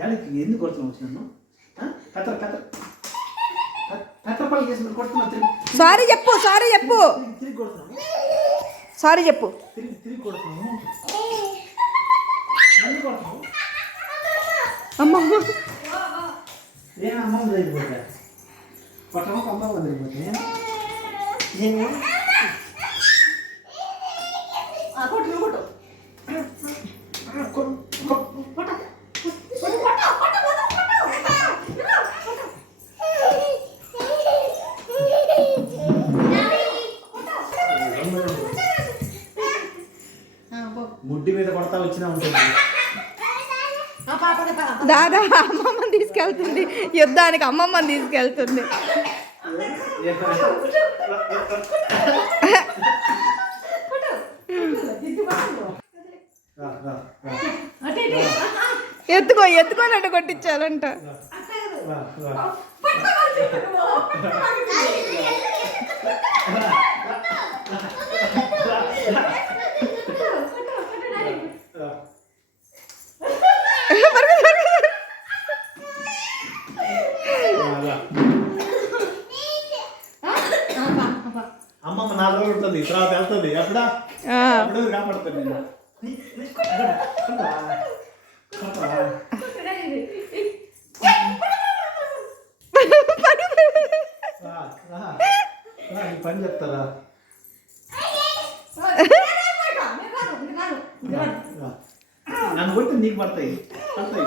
డాడీకి ఎందుకు కొడుతున్నావు వచ్చినాను పెద్ద పెద్ద పెద్ద పని చేసి కొడుతున్నావు సారీ చెప్పు సారీ చెప్పు. తిరిగి కొడుతున్నావు. సారీ చెప్పు. తిరిగి తిరిగి కొడుతున్నావు. మళ్ళీ కొడుతున్నావు? అమ్మ. ఏం జరిగిపోతా కొట్టమో అమ్మమ్మ జరిగిపోతే ఏమి కొట్టు నువ్వు కొట్టు కొట్టు, కొట్టు. ముడ్డి మీద కొడతా వచ్చినా ఉంటుంది. దాదా అమ్మమ్మని తీసుకెళ్తుంది. యుద్ధానికి అమ్మమ్మని తీసుకెళ్తుంది. ఎత్తుకో ఎత్తుకోనట్టు కొట్టించాలంట. అమ్మమ్మ నాలుగు రోజులు ఉంటుంది తర్వాత వెళ్తుంది. ఎప్పుడా? ఆ, ఎప్పుడు కాపాడుతుంది నేను. పని చెప్తారా. నన్ను కొట్టి నీకు పడతాయి. పడతాయి.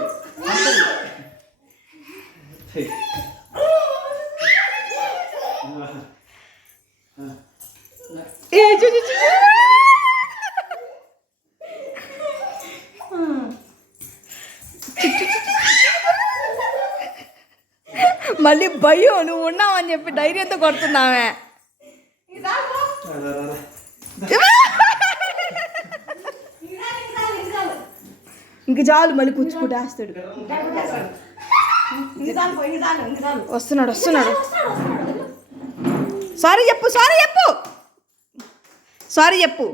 మళ్ళీ భయం నువ్వు ఉన్నావని చెప్పి ధైర్యంతో కొడుతున్నావే. ఇంక చాలు మళ్ళీ కూర్చుకుంటేస్తాడు వస్తున్నాడు వస్తున్నాడు. సారీ చెప్పు సారీ చెప్పు. సారీ చెప్పు.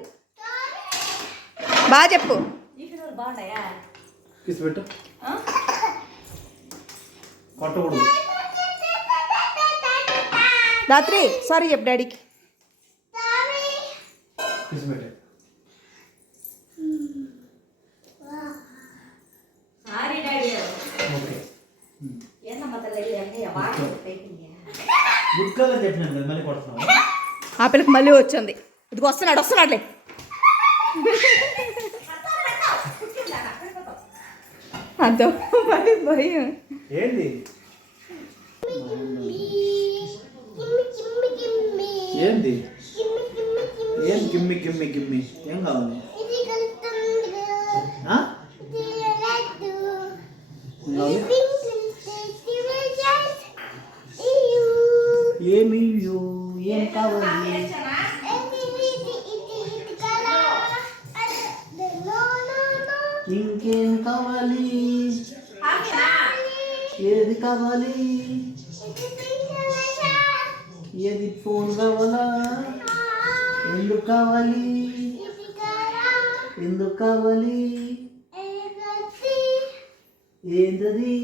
బాగా చెప్పు. కొట్టకూడదు. రాత్రి సారీ చెప్పు డాడీకి మళ్ళీ ఆ పిల్లకి మళ్ళీ వచ్చింది. ఇదిగో వస్తున్నాడు వస్తున్నాడులే. అంత మరి భయం. ఏంది? ఏంది ఏం గిమ్మి గిమ్మి గిమ్మి ఏం కావాలి ఆ? ఏం కావాలి ఏమి ఇయ్యు? ఏం కావాలి ఇంకేం కావాలి ఏది కావాలి ఏది ఫోన్ కావాలా ఎందుకు కావాలి? ఎందుకు కావాలి? ఏంటది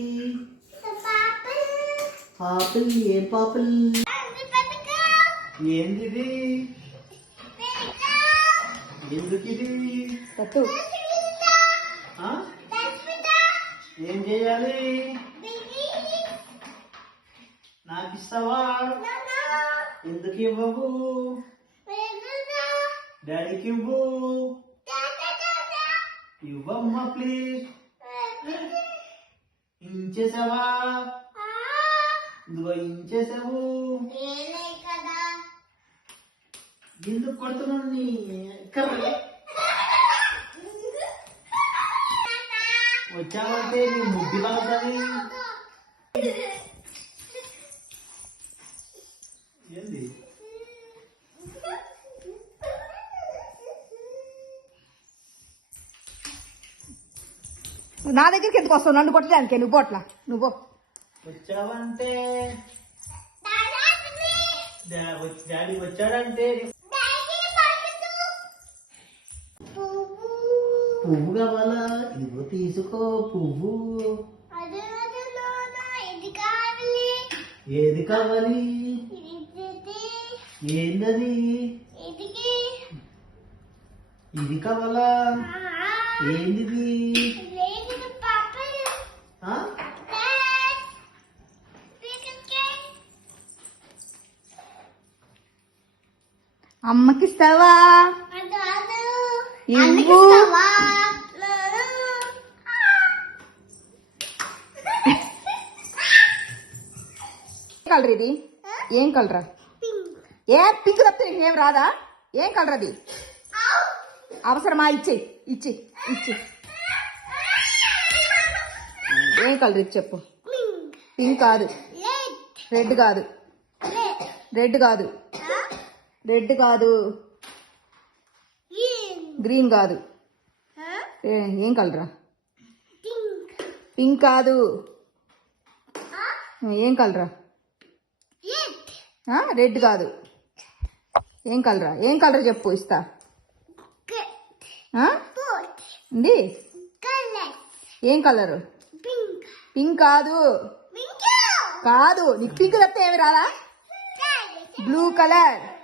పాపిల్ ఏం పాపిల్? ఏంటిది ఎందుకు ఇది? ఏం చేయాలి? నాకు ఇస్తావా ఎందుకు ఇవ్వవు డాడీకి ఇవ్వు ఇవ్వమ్మా ప్లీజ్. ఇంచేసావా? ఇదిగో ఇంచేసావు. ఎందుకు కొడుతున్నావు నీ కర్ర? వచ్చావంటే నీ ముద్దు పడుతుంది ఏంది? నా దగ్గరికి ఎందుకు వస్తావు? నన్ను కొట్టడానికి నువ్వు పోట్లా. నువ్వు పో. వచ్చావంటే? డాడీ! వచ్చాడంటే? పువ్వు కావాలా? ఇదిగో తీసుకో పువ్వు. ఏది కావాలి? ఏందది? ఇది కావాలా. ఏందిది? ఆ? అమ్మకిస్తావా? ఇవ్వు కలర్ ఇది? ఏం కలరా? ఏ పింక్ తప్పితే నీకేం రాదా? ఏం కలర్ అది? అవసరమా? ఇచ్చి ఇచ్చి ఇచ్చి. ఏం కలర్ ఇది చెప్పు? పింక్ కాదు. రెడ్ కాదు. రెడ్ కాదు. రెడ్ కాదు. గ్రీన్ కాదు. ఏం కలరా? పింక్ కాదు. ఏం కలరా? రెడ్ కాదు. ఏం కలరా ఏం కలర్ చెప్పు ఇస్తా? ఉంది? ఏం కలరు? పింక్. కాదు. కాదు. నీకు పింక్ తప్పితే ఏమి రాదా? Blue colour.